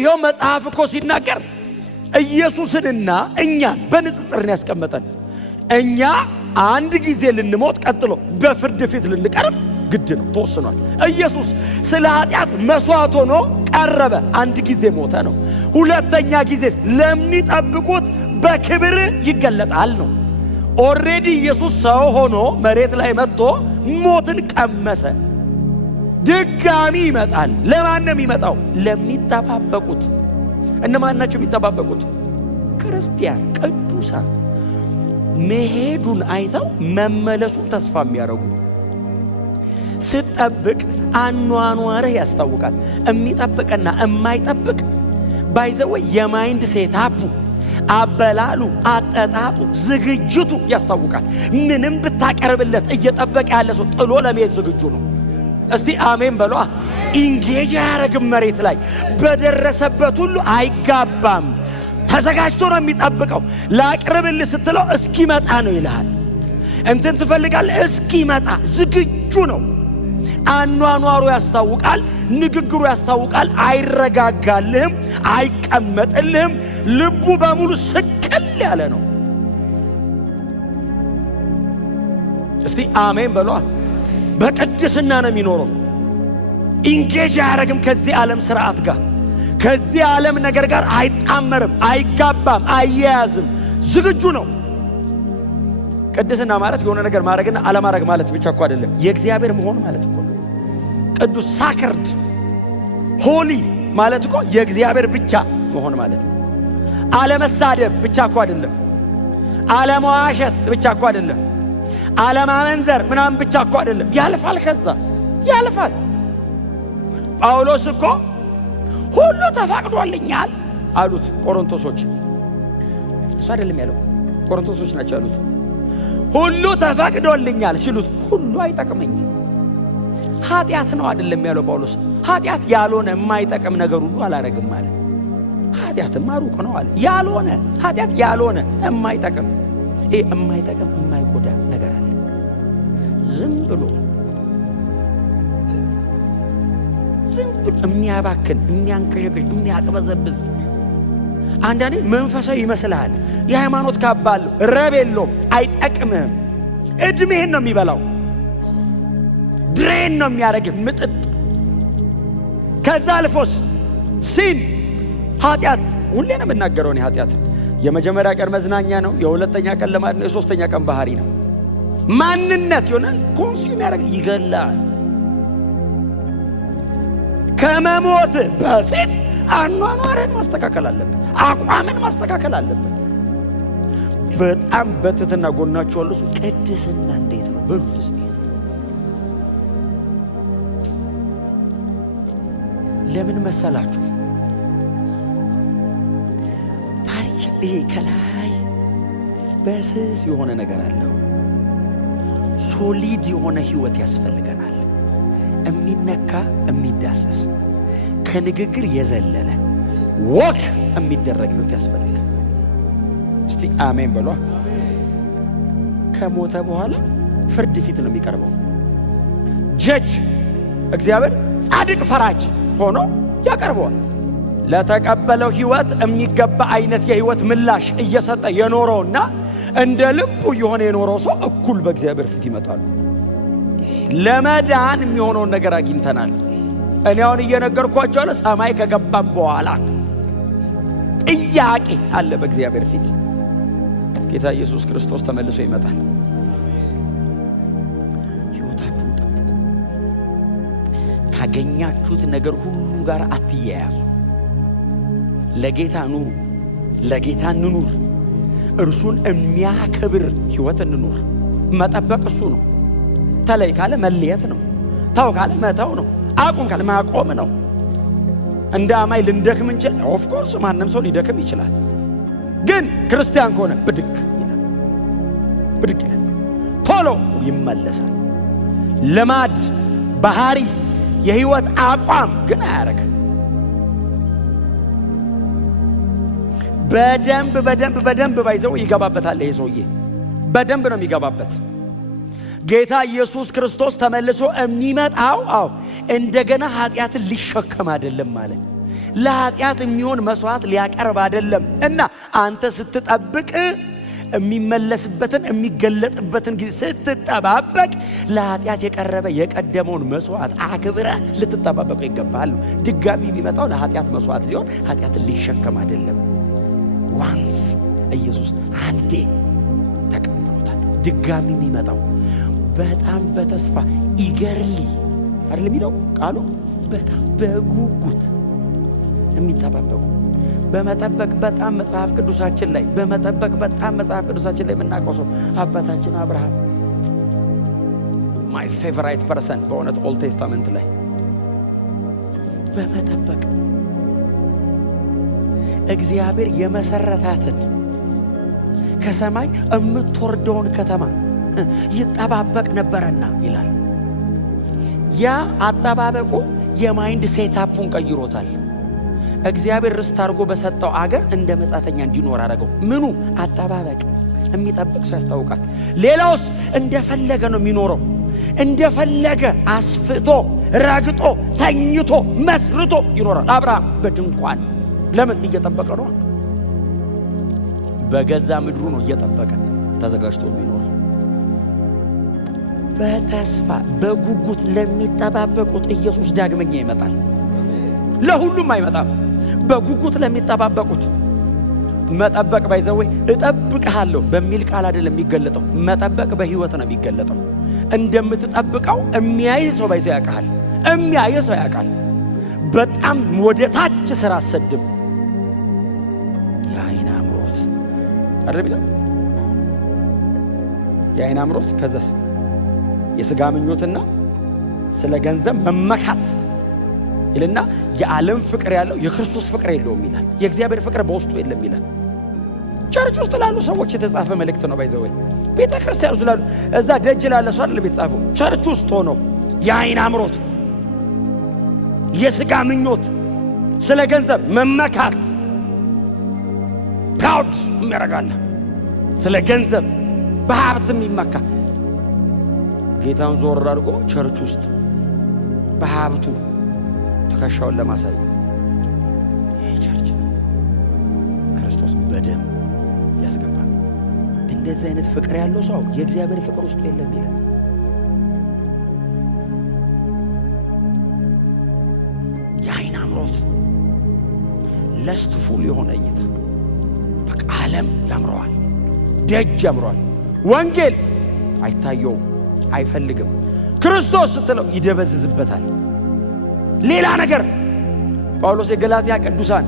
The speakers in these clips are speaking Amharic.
ይሄው መጽሐፍ እኮ ሲናገር ኢየሱስንና እኛን በንጽጽር ነው ያስቀመጠን። እኛ አንድ ጊዜ ልንሞት ቀጥሎ በፍርድ ፊት ልንቀርብ ግድ ነው፣ ተወስኗል። ኢየሱስ ስለ ኃጢአት መስዋዕት ሆኖ ቀረበ፣ አንድ ጊዜ ሞተ ነው። ሁለተኛ ጊዜ ለሚጠብቁት በክብር ይገለጣል ነው። ኦሬዲ ኢየሱስ ሰው ሆኖ መሬት ላይ መጥቶ ሞትን ቀመሰ። ድጋሚ ይመጣል። ለማን ነው የሚመጣው? ለሚጠባበቁት። እነማን ናቸው የሚጠባበቁት? ክርስቲያን ቅዱሳን። መሄዱን አይተው መመለሱን ተስፋ የሚያደርጉ። ስትጠብቅ አኗኗርህ ያስታውቃል። የሚጠብቅና የማይጠብቅ ባይዘው የማይንድ ሴታፑ፣ አበላሉ፣ አጠጣጡ፣ ዝግጅቱ ያስታውቃል። ምንም ብታቀርብለት እየጠበቀ ያለ ሰው ጥሎ ለመሄድ ዝግጁ ነው። እስቲ አሜን በሏ። ኢንጌጅ አያረግም። መሬት ላይ በደረሰበት ሁሉ አይጋባም። ተዘጋጅቶ ነው የሚጠብቀው። ላቅርብልህ ስትለው እስኪመጣ ነው ይልሃል። እንትን ትፈልጋለህ፣ እስኪመጣ ዝግጁ ነው። አኗኗሩ ያስታውቃል፣ ንግግሩ ያስታውቃል። አይረጋጋልህም፣ አይቀመጥልህም። ልቡ በሙሉ ስቅል ያለ ነው። እስቲ አሜን በሏ። በቅድስና ነው የሚኖረው። ኢንጌጅ አያረግም ከዚህ ዓለም ስርዓት ጋር፣ ከዚህ ዓለም ነገር ጋር አይጣመርም፣ አይጋባም፣ አይያያዝም። ዝግጁ ነው። ቅድስና ማለት የሆነ ነገር ማድረግና አለማድረግ ማለት ብቻ እኮ አይደለም። የእግዚአብሔር መሆን ማለት እኮ ቅዱስ ሳክርድ ሆሊ ማለት እኮ የእግዚአብሔር ብቻ መሆን ማለት ነው። አለመሳደብ ብቻ እኮ አይደለም። አለመዋሸት ብቻ እኮ አይደለም። አለማመንዘር ምናምን ብቻ እኮ አይደለም። ያልፋል፣ ከዛ ያልፋል። ጳውሎስ እኮ ሁሉ ተፈቅዶልኛል አሉት ቆሮንቶሶች። እሱ አይደለም ያለው፣ ቆሮንቶሶች ናቸው ያሉት። ሁሉ ተፈቅዶልኛል ሲሉት ሁሉ አይጠቅመኝም። ኃጢአት ነው አይደለም ያለው ጳውሎስ። ኃጢአት ያልሆነ የማይጠቅም ነገር ሁሉ አላረግም ማለት። ኃጢአትማ ሩቅ ነው አለ። ያልሆነ ኃጢአት ያልሆነ የማይጠቅም የማይጠቅም የማይጎዳ ነገር አለ። ዝም ብሎ የሚያባክን፣ የሚያንቀሸቅሽ፣ የሚያቅበዘብዝ አንዳንዴ መንፈሳዊ ይመስልሃል። የሃይማኖት ካባ አለው፣ ረብ የለውም፣ አይጠቅምህም። እድሜህን ነው የሚበላው፣ ድሬን ነው የሚያደርግህ ምጥጥ። ከዛ አልፎስ ሲን ኃጢአት ሁሌ ነው የምናገረው እኔ። ኃጢአት የመጀመሪያ ቀን መዝናኛ ነው፣ የሁለተኛ ቀን ልማድ ነው፣ የሶስተኛ ቀን ባህሪ ነው። ማንነት ይሆናል፣ ኮንሱም ያደርግ፣ ይገላል። ከመሞት በፊት አኗኗርን ማስተካከል አለብን፣ አቋምን ማስተካከል አለብን። በጣም በትትና ጎናችሁ ያሉ ቅድስና እንዴት ነው በሉት እስቲ። ለምን መሰላችሁ? ታሪክ ይሄ ከላይ በስስ የሆነ ነገር አለው። ሶሊድ የሆነ ህይወት ያስፈልገናል። የሚነካ የሚዳሰስ ከንግግር የዘለለ ወክ የሚደረግ ህይወት ያስፈልጋል። እስቲ አሜን በሏ። ከሞተ በኋላ ፍርድ ፊት ነው የሚቀርበው። ጀጅ እግዚአብሔር ጻድቅ ፈራጅ ሆኖ ያቀርበዋል። ለተቀበለው ህይወት የሚገባ አይነት የህይወት ምላሽ እየሰጠ የኖረውና እንደ ልቡ የሆነ የኖረው ሰው እኩል በእግዚአብሔር ፊት ይመጣሉ። ለመዳን የሚሆነውን ነገር አግኝተናል። እኔ አሁን እየነገርኳቸው አለ። ሰማይ ከገባም በኋላ ጥያቄ አለ በእግዚአብሔር ፊት። ጌታ ኢየሱስ ክርስቶስ ተመልሶ ይመጣል። ህይወታችሁን ጠብቁ። ካገኛችሁት ነገር ሁሉ ጋር አትያያዙ። ለጌታ ኑሩ፣ ለጌታ እንኑር። እርሱን የሚያከብር ህይወት እንኑር። መጠበቅ እሱ ነው። ተለይ ካለ መለየት ነው። ተው ካለ መተው ነው። አቁም ካለ ማቆም ነው። እንደ አማይ ልንደክም እንችል። ኦፍ ኮርስ ማንም ሰው ሊደክም ይችላል። ግን ክርስቲያን ከሆነ ብድግ ይላል፣ ብድግ ይላል፣ ቶሎ ይመለሳል። ልማድ፣ ባህሪ፣ የህይወት አቋም ግን አያረግ። በደንብ ባይዘው ይገባበታል። ይሄ ሰውዬ በደንብ ነው የሚገባበት። ጌታ ኢየሱስ ክርስቶስ ተመልሶ የሚመጣው እንደገና ኃጢአትን ሊሸከም አይደለም ማለት፣ ለኃጢአት የሚሆን መስዋዕት ሊያቀርብ አይደለም። እና አንተ ስትጠብቅ የሚመለስበትን የሚገለጥበትን ጊዜ ስትጠባበቅ ለኃጢአት የቀረበ የቀደመውን መስዋዕት አክብረህ ልትጠባበቀው ይገባል። ድጋሚ የሚመጣው ለኃጢአት መስዋዕት ሊሆን ኃጢአትን ሊሸከም አይደለም። ዋንስ ኢየሱስ አንዴ ተቀብሎታል። ድጋሚ የሚመጣው በጣም በተስፋ ኢገርሊ አይደል የሚለው ቃሉ፣ በጣም በጉጉት የሚጠባበቁ በመጠበቅ በጣም መጽሐፍ ቅዱሳችን ላይ የምናውቀው ሰው አባታችን አብርሃም ማይ ፌቨራይት ፐርሰን በእውነት ኦልድ ቴስታመንት ላይ በመጠበቅ እግዚአብሔር የመሰረታትን ከሰማይ የምትወርደውን ከተማ ይጠባበቅ ነበርና ይላል። ያ አጠባበቁ የማይንድ ሴታፑን ቀይሮታል። እግዚአብሔር ርስት አድርጎ በሰጠው አገር እንደ መጻተኛ እንዲኖር አደረገው። ምኑ? አጠባበቅ። የሚጠብቅ ሰው ያስታውቃል። ሌላውስ እንደፈለገ ነው የሚኖረው። እንደፈለገ አስፍቶ ረግጦ ተኝቶ መስርቶ ይኖራል። አብርሃም በድንኳን ለምን? እየጠበቀ ነው። በገዛ ምድሩ ነው እየጠበቀ ተዘጋጅቶ የሚኖረው። በተስፋ በጉጉት ለሚጠባበቁት ኢየሱስ ዳግመኛ ይመጣል። ለሁሉም አይመጣም። በጉጉት ለሚጠባበቁት መጠበቅ ባይዘው እጠብቅሃለሁ በሚል ቃል አይደለም የሚገለጠው። መጠበቅ በህይወት ነው የሚገለጠው። እንደምትጠብቀው የሚያይ ሰው ባይዘው ያውቃል። የሚያይ ሰው ያውቃል። በጣም ወደ ታች ስራ አሰድም የዓይን አምሮት አይደል ቢለው የዓይን አምሮት ከዛስ የሥጋ ምኞትና ስለ ገንዘብ መመካት ይልና የዓለም ፍቅር ያለው የክርስቶስ ፍቅር የለውም ይላል። የእግዚአብሔር ፍቅር በውስጡ የለም ይላል። ቸርች ውስጥ ላሉ ሰዎች የተጻፈ መልእክት ነው። ባይዘው ቤተ ክርስቲያን ውስጥ ላሉ እዛ ደጅ ላለ ሰው አይደለም የተጻፈው። ቸርች ውስጥ ሆኖ የዓይን አምሮት፣ የሥጋ ምኞት፣ ስለ ገንዘብ መመካት ፕራውድ የሚያረጋለ ስለ ገንዘብ በሀብትም ይመካ ጌታን ዞር አድርጎ ቸርች ውስጥ በሀብቱ ትከሻውን ለማሳይ ይህ ቸርች ክርስቶስ በደም ያስገባል። እንደዚህ አይነት ፍቅር ያለው ሰው የእግዚአብሔር ፍቅር ውስጡ የለም ይላል። የዓይን አምሮት ለስትፉል የሆነ እይታ በቃ ዓለም ያምረዋል፣ ደጅ ያምረዋል። ወንጌል አይታየውም፣ አይፈልግም። ክርስቶስ ስትለው ይደበዝዝበታል። ሌላ ነገር ጳውሎስ የገላትያ ቅዱሳን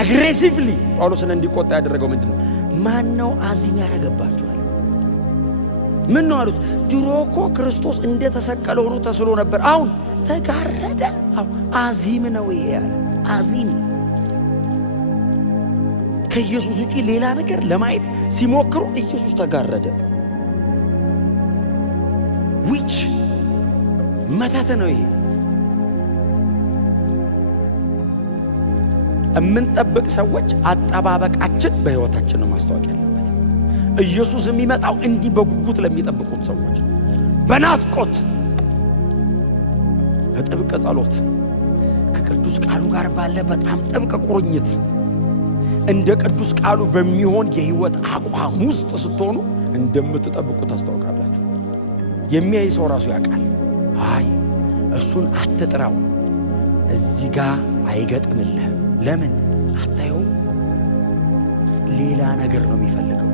አግሬሲቭሊ ጳውሎስን እንዲቆጣ ያደረገው ምንድነው? ማን ነው አዚም ያደረገባችኋል? ምን ነው አሉት። ድሮ እኮ ክርስቶስ እንደ ተሰቀለ ሆኖ ተስሎ ነበር፣ አሁን ተጋረደ። አዚም ነው ይሄ ያለ አዚም። ከኢየሱስ ውጪ ሌላ ነገር ለማየት ሲሞክሩ ኢየሱስ ተጋረደ። ዊች መተት ነው ይሄ። የምንጠብቅ ሰዎች አጠባበቃችን በሕይወታችን ነው ማስታወቅ ያለበት። ኢየሱስ የሚመጣው እንዲህ በጉጉት ለሚጠብቁት ሰዎች በናፍቆት በጥብቅ ጸሎት ከቅዱስ ቃሉ ጋር ባለ በጣም ጥብቅ ቁርኝት እንደ ቅዱስ ቃሉ በሚሆን የሕይወት አቋም ውስጥ ስትሆኑ እንደምትጠብቁ ታስታውቃላችሁ። የሚያይ ሰው ራሱ ያውቃል። አይ እሱን አትጥራው፣ እዚህ ጋር አይገጥምልህም። ለምን አታየውም? ሌላ ነገር ነው የሚፈልገው።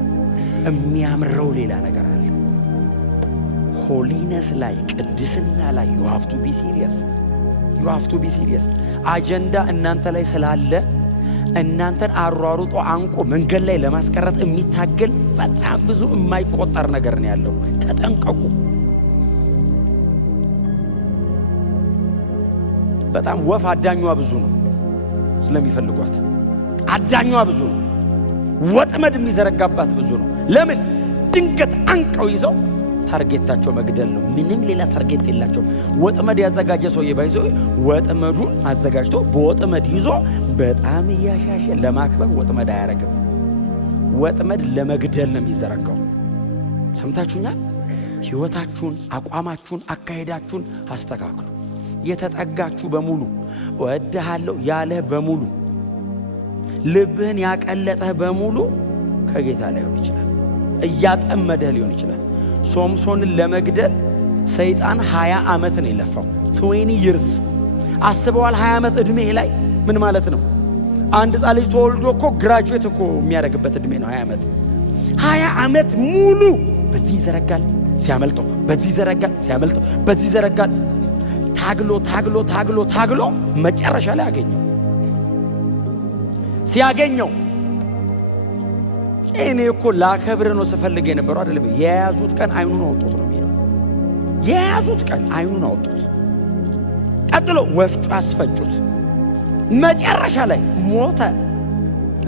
የሚያምረው ሌላ ነገር አለ። ሆሊነስ ላይ ቅድስና ላይ you have to be serious። አጀንዳ እናንተ ላይ ስላለ እናንተን አሯሩጦ አንቆ መንገድ ላይ ለማስቀረት የሚታገል በጣም ብዙ የማይቆጠር ነገር ነው ያለው። ተጠንቀቁ። በጣም ወፍ አዳኟ ብዙ ነው ስለሚፈልጓት፣ አዳኟ ብዙ ነው። ወጥመድ የሚዘረጋባት ብዙ ነው። ለምን? ድንገት አንቀው ይዘው ታርጌታቸው መግደል ነው። ምንም ሌላ ታርጌት የላቸው። ወጥመድ ያዘጋጀ ሰው የባይዘው ወጥመዱን አዘጋጅቶ በወጥመድ ይዞ በጣም እያሻሸ ለማክበር ወጥመድ አያረግም። ወጥመድ ለመግደል ነው የሚዘረጋው። ሰምታችሁኛል? ሕይወታችሁን፣ አቋማችሁን፣ አካሄዳችሁን አስተካክሉ። የተጠጋችሁ በሙሉ እወድሃለሁ ያለህ በሙሉ ልብህን ያቀለጠህ በሙሉ ከጌታ ላይሆን ይችላል። እያጠመደህ ሊሆን ይችላል። ሶምሶንን ለመግደል ሰይጣን 20 ዓመት ነው የለፋው። 20 years አስበዋል። 20 ዓመት ዕድሜ ላይ ምን ማለት ነው? አንድ ሕፃን ልጅ ተወልዶ እኮ ግራጁዌት እኮ የሚያደርግበት ዕድሜ ነው 20 ዓመት። 20 ዓመት ሙሉ በዚህ ይዘረጋል ሲያመልጠው፣ በዚህ ይዘረጋል ሲያመልጠው፣ በዚህ ይዘረጋል። ታግሎ ታግሎ ታግሎ ታግሎ መጨረሻ ላይ አገኘው። ሲያገኘው እኔ እኮ ላከብር ነው ስፈልግ የነበረው አይደለም። የያዙት ቀን አይኑን አወጡት ነው የሚለው። የያዙት ቀን አይኑን አወጡት። ቀጥሎ ወፍጮ አስፈጩት። መጨረሻ ላይ ሞተ።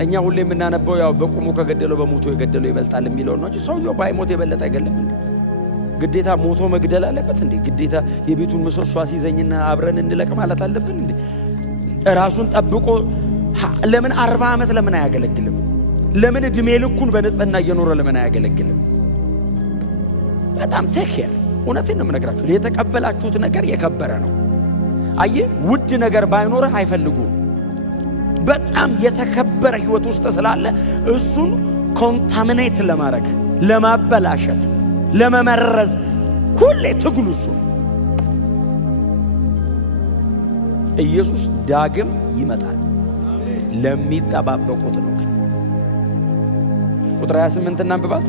እኛ ሁሌ የምናነበው ያው በቁሙ ከገደለው በሞቶ የገደለው ይበልጣል የሚለው ነው እንጂ ሰውየው ባይሞት የበለጠ አይገለም እንዴ? ግዴታ ሞቶ መግደል አለበት እንዴ? ግዴታ የቤቱን ምሰሶ ሲዘኝና አብረን እንለቅ ማለት አለብን እንዴ? ራሱን ጠብቆ ለምን 40 ዓመት ለምን አያገለግልም? ለምን ዕድሜ ልኩን በንጽህና እየኖረ ለምን አያገለግልም? በጣም ቴኬር። እውነቴን ነው የምነግራችሁ። የተቀበላችሁት ነገር የከበረ ነው። አየ ውድ ነገር ባይኖርህ አይፈልጉም። በጣም የተከበረ ህይወት ውስጥ ስላለ እሱን ኮንታሚኔት ለማድረግ፣ ለማበላሸት፣ ለመመረዝ ሁሌ ትግሉ እሱ። ኢየሱስ ዳግም ይመጣል ለሚጠባበቁት ነው። ቁጥር 28 እናንብባት።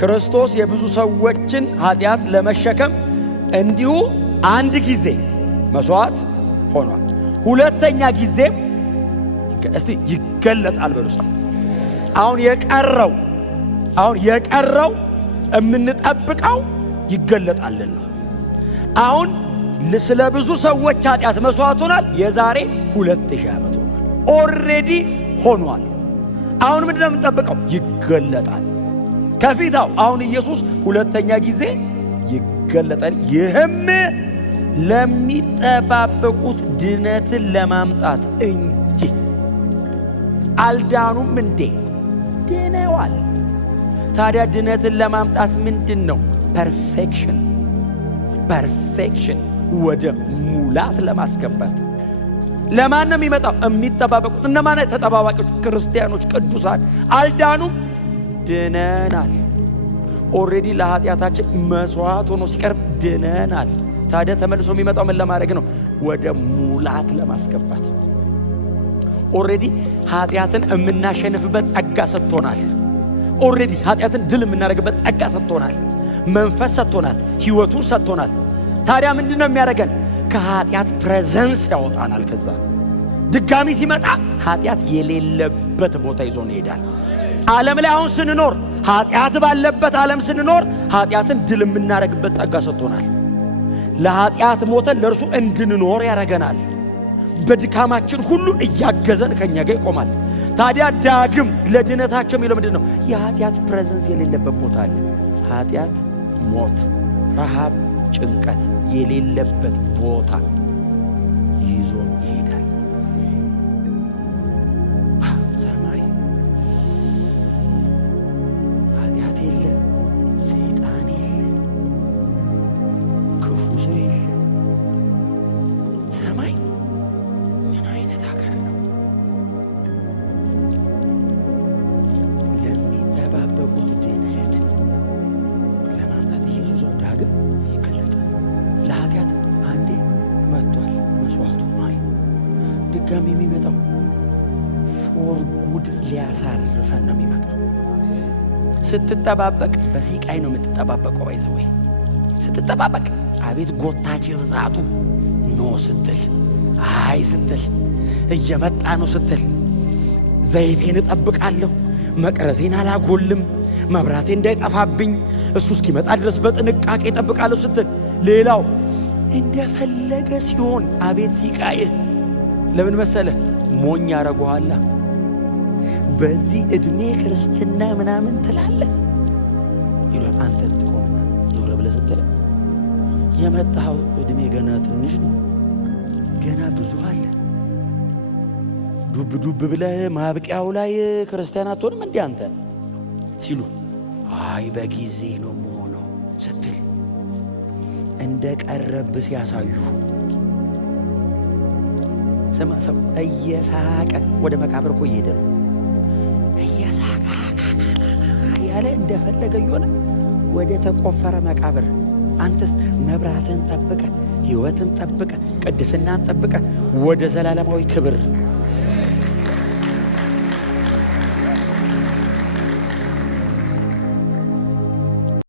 ክርስቶስ የብዙ ሰዎችን ኃጢአት ለመሸከም እንዲሁ አንድ ጊዜ መስዋዕት ሆኗል፣ ሁለተኛ ጊዜም እስቲ ይገለጣል በሉ። አሁን የቀረው የምንጠብቀው ይገለጣልን ነው። አሁን ስለ ብዙ ሰዎች ኃጢአት መስዋዕት ሆኗል። የዛሬ 2000 ዓመት ሆኗል። ኦልሬዲ ሆኗል። አሁን ምንድነው የምንጠብቀው? ይገለጣል። ከፊታው አሁን ኢየሱስ ሁለተኛ ጊዜ ይገለጣል። ይህም ለሚጠባበቁት ድነትን ለማምጣት እንጂ አልዳኑም እንዴ? ድነዋል። ታዲያ ድነትን ለማምጣት ምንድን ነው? ፐርፌክሽን ወደ ሙላት ለማስገባት። ለማን ነው የሚመጣው? የሚጠባበቁት። እነማን? ተጠባባቂዎች፣ ክርስቲያኖች፣ ቅዱሳን። አልዳኑም፣ ድነናል። ኦልሬዲ ለኃጢአታችን መስዋዕት ሆኖ ሲቀርብ ድነናል። ታዲያ ተመልሶ የሚመጣው ምን ለማድረግ ነው? ወደ ሙላት ለማስገባት። ኦልሬዲ ኃጢአትን የምናሸንፍበት ጸጋ ሰጥቶናል። ኦልሬዲ ኃጢአትን ድል የምናደርግበት ጸጋ ሰጥቶናል። መንፈስ ሰጥቶናል። ሕይወቱን ሰጥቶናል። ታዲያ ምንድነው የሚያደርገን? ከኃጢአት ፕሬዘንስ ያወጣናል። ከዛ ድጋሚ ሲመጣ ኃጢአት የሌለበት ቦታ ይዞን ይሄዳል። ዓለም ላይ አሁን ስንኖር፣ ኃጢአት ባለበት ዓለም ስንኖር ኃጢአትን ድል የምናደርግበት ጸጋ ሰጥቶናል። ለኃጢአት ሞተን ለእርሱ እንድንኖር ያደርገናል። በድካማችን ሁሉ እያገዘን ከኛ ጋር ይቆማል። ታዲያ ዳግም ለድነታቸው የሚለው ምንድን ነው? የኃጢአት ፕሬዘንስ የሌለበት ቦታ አለ። ኃጢአት፣ ሞት፣ ረሃብ፣ ጭንቀት የሌለበት ቦታ ይዞን ይሄዳል። ሰማይ ኃጢአት የለ፣ ሰይጣን የለ፣ ክፉ ሰው የለ። ሰማይ ምን አይነት ሀገር ነው? ለሚጠባበቁት ድነት ለማምጣት ኢየሱስ ዳግም ይገለጣል። ለኃጢአት አንዴ መጥቷል፣ መስዋዕት ሆኗል። ድጋሚ የሚመጣው ፎር ጉድ ሊያሳርፈን ነው የሚመጣው። ስትጠባበቅ በሲቃይ ነው የምትጠባበቀው። ባይዘወይ ስትጠባበቅ አቤት ጎታች ብዛቱ። ኖ ስትል፣ አይ ስትል፣ እየመጣ ነው ስትል፣ ዘይቴን እጠብቃለሁ፣ መቅረዜን አላጎልም፣ መብራቴ እንዳይጠፋብኝ እሱ እስኪመጣ ድረስ በጥንቃቄ እጠብቃለሁ ስትል፣ ሌላው እንደፈለገ ሲሆን አቤት ሲቃይህ። ለምን መሰለህ? ሞኝ ያረጉሃላ። በዚህ ዕድሜ ክርስትና ምናምን ትላለህ ይሏል። አንተ ትቆምና ዞር ብለህ ስትል የመጣኸው ዕድሜ ገና ትንሽ ነው፣ ገና ብዙ አለ። ዱብ ዱብ ብለህ ማብቂያው ላይ ክርስቲያን አትሆንም እንዴ አንተ ሲሉ፣ አይ በጊዜ ነው መሆነው ስትል፣ እንደ ቀረብ ሲያሳዩ ስማ፣ ሰው እየሳቀ ወደ መቃብር እኮ እየሄደ ነው። እየሳቀ ያለ እንደፈለገ እየሆነ ወደ ተቆፈረ መቃብር። አንተስ መብራትን ጠብቀ፣ ሕይወትን ጠብቀ፣ ቅድስናን ጠብቀ ወደ ዘላለማዊ ክብር